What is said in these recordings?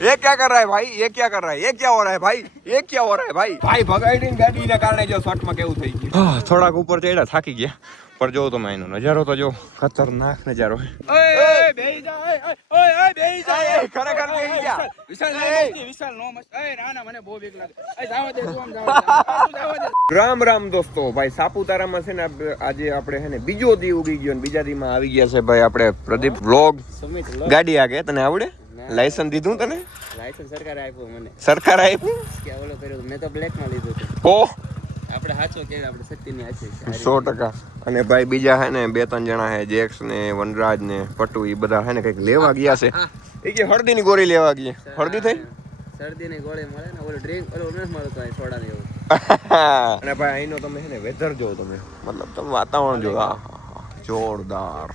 ये क्या कर रहा है भाई, ये क्या कर रहा है, ये क्या हो रहा है भाई, ये क्या हो रहा है भाई. ભાઈ ભગાડીને ગાડીના કારણે જો શોર્ટમાં કેવું થઈ ગયું. થોડાક ઉપર ચડ્યા થાકી ગયા, પણ જો તમે એનો નજારો તો જો ખતરનાક નજારો છે. ઓય બેહી જા, ઓય બેહી જા, ખરેખર બેહી જા. વિશાલ નો મસ્ત. એ ના મને બહુ બીક લાગે. એ જાવ દે તું આમ જાવ દે. રામ રામ દોસ્તો, ભાઈ સાપુતારામાં છે ને આજે આપણે છે ને બીજો દી ઉગી ગયો ને બીજા દીમાં આવી ગયા છે ભાઈ આપણે પ્રદીપ વ્લોગ. ગાડી આગે તને આવડે? લાયસન્સ દીધું તને? લાયસન્સ સરકારે આપ્યું મને. સરકારે આપ્યું કે ઓલો કર્યો? મેં તો બ્લેક માં લીધું હતું. ઓ આપણે સાચો કે આપણે સત્યની આશે 100%. અને ભાઈ બીજા હે ને 2-3 જણા હે, જેક્સ ને વનરાજ ને પટુ, એ બધા હે ને કઈક લેવા ગયા છે. એ કે હળદીની ગોળી લેવા ગયા. હળદી થઈ? શરદીની ગોળી મળે ને, ઓલો ડ્રિંક ઓલો નથી મળતો અહીં સોડા ને એવું. અને ભાઈ અહીંનો તમે હે ને વેધર જો, તમે મતલબ તમે વાતાવરણ જો, જોરદાર.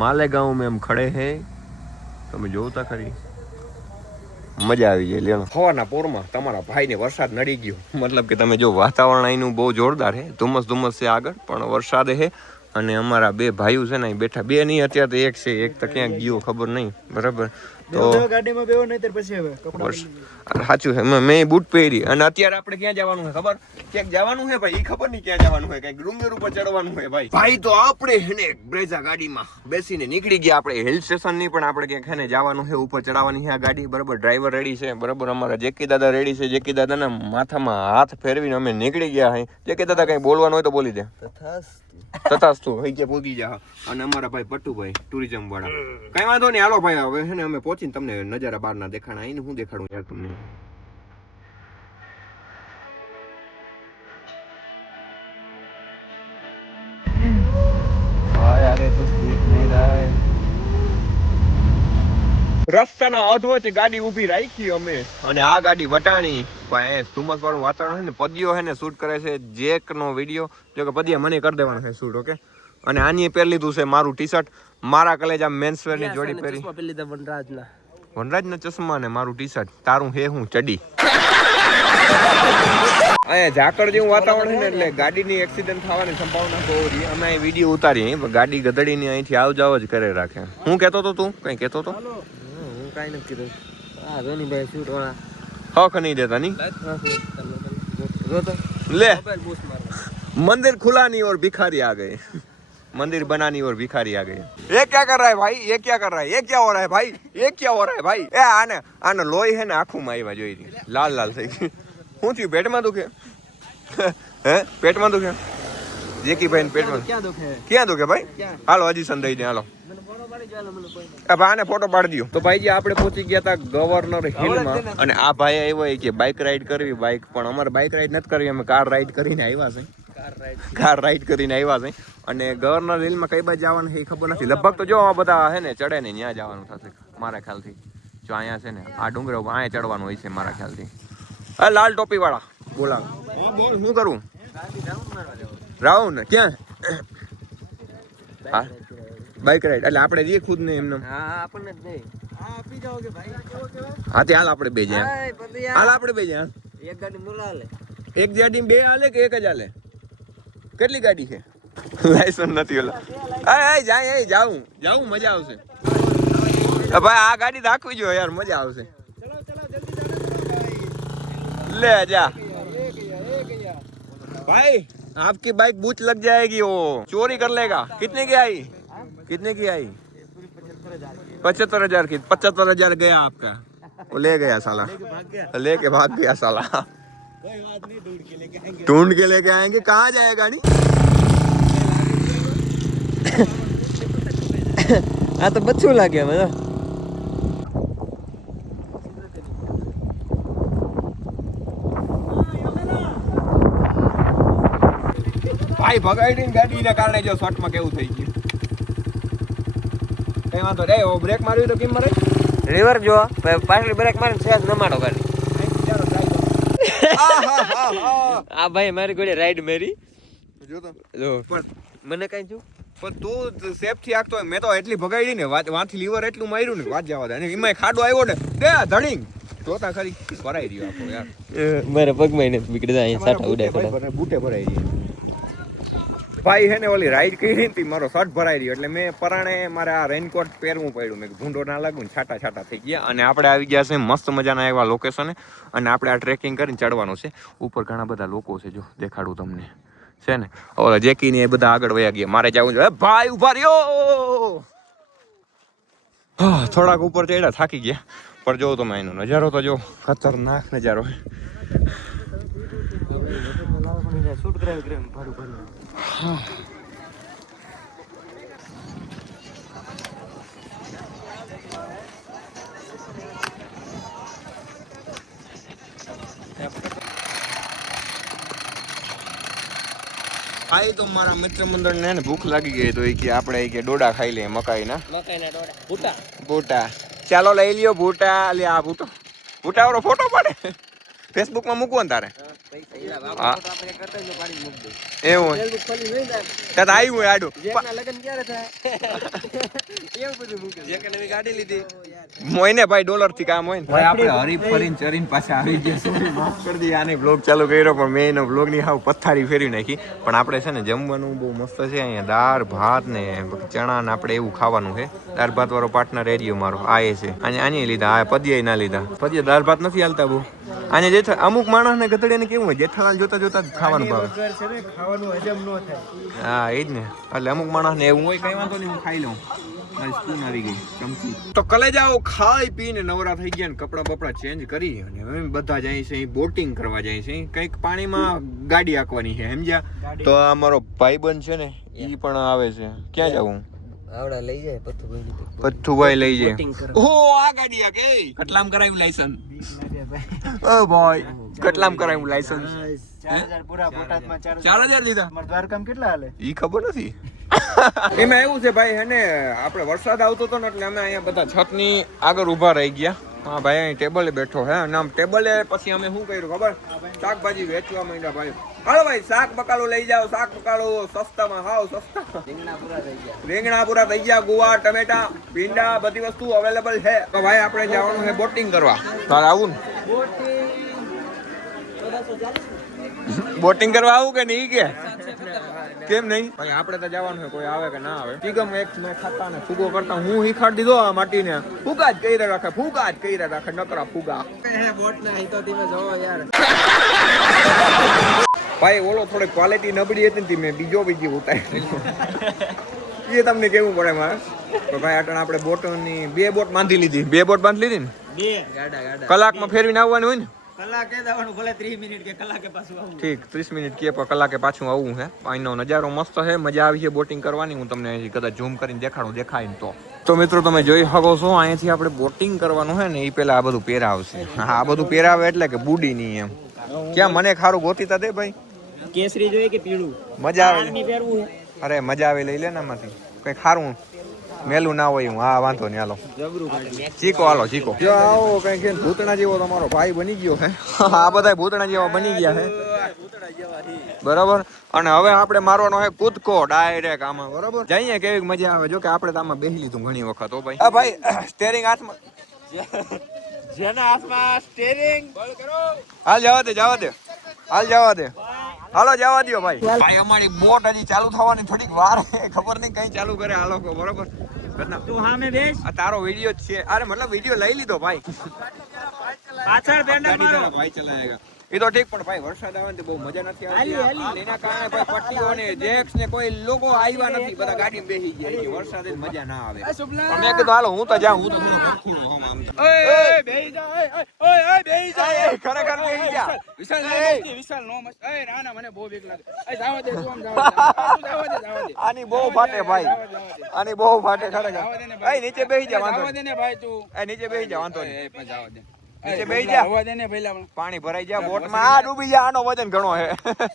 માલેગાંવ में हम खड़े हैं, તમે જોતા ખરી, મજા આવી જાય. લેનો હવાના પોરમાં તમારા ભાઈને વરસાદ નડી ગયો, મતલબ કે તમે જો વાતાવરણ અહીંનું બહુ જોરદાર છે. ધુમ્મસ છે આગળ, પણ વરસાદ છે. અને અમારા 2 ભાઈઓ છે ને અહીં બેઠા, 2 નહીં અત્યારે તો 1 છે, એક તો ક્યાંક ગયો ખબર નહીં. બરાબર, તો ગાડીમાં બેવો નહીં તો પછી હવે સાચું છે. મેં બૂટ પહેરી અને અત્યારે આપણે ક્યાં જવાનું છે ખબર? ક્યાંક જવાનું છે ભાઈ, એ ખબર નહીં ક્યાં જવાનું છે, કઈક ડુંગર ઉપર ચડવાનું છે ભાઈ. ભાઈ તો આપણે હે ને બ્રેઝા ગાડીમાં બેસીને નીકળી ગયા. આપણે હિલ સ્ટેશન ની પણ આપણે ક્યાંક હે ને જવાનું છે, ઉપર ચડાવવાની છે આ ગાડી. બરાબર, ડ્રાઈવર રેડી છે. બરાબર, અમારા જેકી દાદા રેડી છે. જેકી દાદાના માથામાં હાથ ફેરવીને અમે નીકળી ગયા. હે જેકી દાદા કઈ બોલવાનું હોય તો બોલી દે. તથાસ્તુ હઈ કે પૂગી જા. અને અમારા ભાઈ પટ્ટુભાઈ ટુરિઝમ વાળા, કઈ વાંધો નહીં, હાલો ભાઈ હવે હે ને અમે પહોંચીને તમને નજારા બહારના દેખાણા. એને હું દેખાડું યાર તમને. રસ્તાના અધવચ્ચે ગાડી ઊભી રાખી અમે, અને આ ગાડી વટાણી. ભાઈ ધુમ્મસ વાળું વાતાવરણ છે ને, પદીઓ હે ને શૂટ કરે છે જેક નો વિડીયો. જો કે પદીયા મને કરી દેવાનો છે શૂટ, ઓકે. અને આની પહેરી લીધું છે મારું ટી-શર્ટ, મારા કલેજા મેન્સવેર ની જોડી પહેરી. વનરાજના ચશ્મા ને મારું ટી-શર્ટ. તારું હે હું ચડી. અહીંયા ઝાકળ જેવું વાતાવરણ છે ને, એટલે ગાડીની એક્સિડન્ટ થવાની સંભાવના બહુ રહી. અમે અહીં વિડીયો ઉતારીએ, ગાડી ગધડીની અહીંથી આવ જાવ જ કરે રાખે. હું કહેતો તો, તું કઈ કહેતો તો? હું કાઈ નથી કીધું. આ ધોનીભાઈ શૂટ વાળા હક નહીં દેતા નહીં. ले मंदिर खुला नहीं और भिखारी आ गए, मंदिर बनानी और भिखारी आ गए. ये क्या कर रहा है भाई, ये क्या कर रहा है, ये क्या हो रहा है भाई, ये क्या हो रहा है भाई. ए આને લોહી હે ને આખું માં આવ્યા જોઈ, લાલ લાલ થઈ ગઈ. શું થયું? પેટમાં દુખે? હે પેટમાં દુખે? જેકી ભાઈ પેટમાં ક્યાં દુખે ભાઈ? હાલો હજી સંદાઈ દે, હાલો આને ફોટો પાડી દો. તો ભાઈ આપણે પહોંચી ગયા હતા ગવર્નર હિલમાં, અને આ ભાઈ આવ્યો કે બાઇક રાઈડ કરવી. બાઇક પણ અમારે બાઇક રાઈડ નથી કરવી, અમે કાર રાઈડ કરીને આવ્યા છે. કાર રાઈડ કરીને આવ્યા છે. અને ગવર્નર હિલમાં કઈ બાજુ જવાનું છે એ ખબર નથી. લગભગ તો જો આ બધા હે ને ચડે ને ત્યાં જવાનું થશે મારા ખ્યાલથી. જો અહીંયા છે ને આ ડુંગર ઉપર અહીંયા ચડવાનું હોય છે મારા ખ્યાલથી. હા લાલ ટોપી વાળા બોલા, શું કરું? રાઉન્ડ ક્યાં? હા બાઇક રાઈડ એટલે આપણે જઈએ ખુદ ને એમને. હા તે હાલ આપણે બે જાય, હાલ આપણે બે જાય. એક ગાડી મોલા હાલે, એક ગાડી બે હાલે કે એક જ હાલે? કેટલી ગાડી છે? લાયસન્સ નથી ઓલા. એ જાય જાઉં મજા આવશે ભાઈ. આ ગાડી રાખવી જોઈએ યાર, મજા આવશે. ले जा भाई, आपकी बाइक बूच लग जाएगी, वो चोरी कर लेगा. कितने की आई? कितने की आई? 75,000 की. 75,000 गया आपका. वो ले गया साला, लेके भाग गया साला. ढूंढ के लेके आएंगे. कहाँ जाएगा नहीं? हाँ तो बच्चों लागे मतलब. ભાઈ ભગાડીને ગાડીના કારણે જો શોર્ટમાં કેવું થઈ ગયું. કઈ વાંધો રે, ઓ બ્રેક મારવી તો કેમ મારે? રિવર્સ જો પાછળ બ્રેક મારીને સેજ ન મારો ગાડી. આ ભાઈ મારી ગોળે રાઈડ મેરી જો તો જો, પણ મને કઈ જો. પણ તું સેફ થી આખતો. મેં તો એટલી ભગાડી ને વાંથી લીવર એટલું માર્યું ને વાત જવા દે. અને એમાં ખાડો આવ્યો ને દે ધડીંગ જોતા ખરી ભરાઈ રહ્યો આખો યાર. મારા પગમાં ને બીકડી જાય સાટા ઉડે પડે, બૂટે ભરાઈ રહ્યો. ભાઈ હે ને ઓલી રાઈડ કરી હતી, મારો શર્ટ ભરાઈ રહ્યો એટલે મેં પરાણે મારે આ રેનકોટ પહેરવું પડ્યું. મેં ભૂંડો ના લાગુ ને છાટા છાટા થઈ ગયા. અને આપણે આવી ગયા છે મસ્ત મજાના એવા લોકેશને અને આપણે આ ટ્રેકિંગ કરીને ચડવાનું છે. ઉપર ઘણા બધા લોકો છે, જો દેખાડું તમને છે ને. ઓલા જેકી ને એ બધા આગળ વયા ગયા, મારે જવું છે. ભાઈ ઉભા રહ્યો. હા, થોડાક ઉપર ચડ્યા, થાકી ગયા. પણ જો તમે એનો નજારો તો જો, ખતરનાક નજારો છે. આઈ તો મારા મિત્ર મંડળ ને ભૂખ લાગી ગઈ તો એ કે આપણે કે ડોડા ખાઈ લઈએ, મકાઈના ડોડા, ભૂટા. ચાલો લઈ લ્યો ભૂટા. લે આ ભૂટો, ભૂટા વાળો ફોટો પાડે, ફેસબુક માં મૂકવો ને તારે. એવું ત્યાં આવ્યું હોય આડું. મોઈને ભાઈ ડોલર થી કામ હોય ને ભાઈ, આપણે હરી ફરીને ચરીને પાછા આવી ગયા. માફ કરી દઈએ, આને બ્લોગ ચાલુ કર્યો પણ મેં એનો બ્લોગ ની હાવ પથારી ફેરવી નાખી. પણ આપણે છે ને જમવાનું બહુ મસ્ત છે અહીંયા, દાળ ભાત ને ચણા ને આપણે એવું ખાવાનું છે. દાળ ભાત વાળો પાર્ટનર એરિયો મારો આ એ છે. આની લીધા, આ પદ્ય ના લીધા. પદ્ય દાળ ભાત નથી હાલતા બહુ. આને જે અમુક માણસ ને ગધડિયા ને કેવું હોય, જેઠાલાલ જોતા જોતા ખાવાનું ભાવે. હા એ જ ને, એટલે અમુક માણસ ને એવું હોય, કઈ વાંધો નહીં, હું ખાઈ લઉં. મારી સ્પૂન આવી ગઈ, ચમચી. તો કલેજાઓ ખાઈ પીને નવરા થઈ ગયા ને કપડા બપડા ચેન્જ કરી અને હવે બધા જાય છે બોટિંગ કરવા જાય છે. કંઈક પાણીમાં ગાડી આંકવાની છે, સમજ્યા? તો આ મારો ભાઈબંધ છે ને, ઈ પણ આવે છે. ક્યાં જવું? આવડા લઈ જાય પથ્થુભાઈ લઈ જાય. ઓ આ ગાડી આ કે કેટલામ કરાવ્યું લાયસન્સ? ઓ ભાઈ કેટલામ કરાવ્યું લાયસન્સ? 4000 પૂરા બોટાદમાં 4000 દીધા. અમાર દ્વારકામાં કેટલા હાલે ઈ ખબર નથી. એમાં એવું છે ભાઈ, હેને આપણે વરસાદ આવતો હતો ને એટલે અમે અહીંયા બધા છતની આગળ ઊભા રહી ગયા. હા ભાઈ, અહીં ટેબલે બેઠો હે અને આમ ટેબલે પછી અમે શું કર્યું ખબર? શાકભાજી વેચવા માંડ્યા ભાઈ. હાલો ભાઈ, શાક બકાલો લઈ જાઓ, શાક બકાલો સસ્તામાં, હાવ સસ્તા. રીંગણા પૂરા થઈ ગયા, ગુવાર, ટમેટા, ભીંડા, બધી વસ્તુ અવેલેબલ છે. તો ભાઈ આપણે જવાનું છે બોટિંગ કરવા. તારે આવું ને બોટિંગ કરવા આવું કે નહીં? કે કેમ નહીં ભાઈ? આપણે તો જવાનું છે, કોઈ આવે કે ના આવે. ટીગમ એક મેં ખાતા ને ફૂગો કરતા હું હિખાડ દીધો આ માટીને. ફૂગા જ કરી રાખે, ફૂગા જ કરી રાખે, નકરા ફૂગા. ભાઈ ઓલો થોડી ક્વોલિટી નબળી હતી ને, મેં બીજી ઉતારી. એ તમને કેવું પડે મારે. તો ભાઈ અટણ આપણે બોટની 2 બોટ બાંધી લીધી. 2 બોટ બાંધી લીધી ને, 2 ગાડા કલાકમાં ફેરવીને આવવાનું હોય ને. કલાકે જવાનું, ભલે 30 મિનિટ કે કલાકે પાછું આવવું. ઠીક, 30 મિનિટ કે કલાકે પાછું આવવું છે. અહીંનો નજારો મસ્ત છે, મજા આવી છે બોટિંગ કરવાની. હું તમને અહીંથી કદાચ ઝૂમ કરીને દેખાડું, દેખાય ને તો મિત્રો તમે જોઈ શકો છો અહીંયાથી આપણે બોટિંગ કરવાનું છે ને, એ પેલા આ બધું પહેરાવશે. હા, આ બધું પહેરાવે એટલે કે બુડી નહીં એમ. ક્યાં મને ખારું ગોતીતા દે ભાઈ. કેસરી જોઈએ કે પીળું? મજા આવે. અરે મજા આવે, લઈ લે ને આમાંથી કઈ ખારું મેલું ના હોય. હું હા વાંધો નહીં, હાલો ચીકો, હાલો ચીકો. જો આવો કઈ કે ભૂતણા જેવો તમારો ભાઈ બની ગયો હે. આ બધા ભૂતણા જેવા બની ગયા હે, બરાબર. અને હવે આપણે મારવાનો હે કૂદકો ડાયરેક્ટ આમાં, બરાબર. જઈએ કેવી મજા આવે. જો કે આપણે તો આમાં બેસી લીધું ઘણી વખત. ઓ ભાઈ, આ ભાઈ સ્ટેરિંગ હાથમાં, જેના હાથમાં સ્ટેરિંગ, હાલ જવા દે, જવા દે, હાલ જવા દે, હાલો જવા દો ભાઈ. ભાઈ અમારી બોટ હજી ચાલુ થવાની થોડીક વાર, ખબર નહીં કઈ ચાલુ કરે આ લોકો, બરોબર. તું સામે બેસ, આ તારો વિડિયો જ છે. અરે મતલબ વિડિયો લઈ લીધો ભાઈ, પાછળ બેન્ડર મારો ભાઈ ચલાયેગા. એ તો ઠીક, પણ ભાઈ વરસાદ આવે ને બહુ મજા નથી આવતી. એના કારણે ભાઈ પટ્ટીઓ ને જેક્સ ને કોઈ લોકો આવ્યા નથી, બધા ગાડીમાં બેસી ગયા. વરસાદ મજા ના આવે. મેં કીધું હાલો હું તો જાઉં, હું તો ઓય બેહી જા, ઓય બેહી જા, ખરેખર બેહી જા. વિશાલ નો મસ્ત. એ ના ના, મને બહુ બીક લાગે. એ જાવા દે, તું આમ જાવા દે. આની બહુ ફાટે ભાઈ, આની બહુ ફાટે ખરેખર. એ નીચે બેહી જા, વાંધો નહીં ભાઈ. તું એ નીચે બેહી જા, વાંધો નહીં. એ જાવા દે, નીચે બેહી જા. પાણી ભરાઈ જાય બોટમાં, આ ડૂબી જાય. આનો વજન ઘણો છે.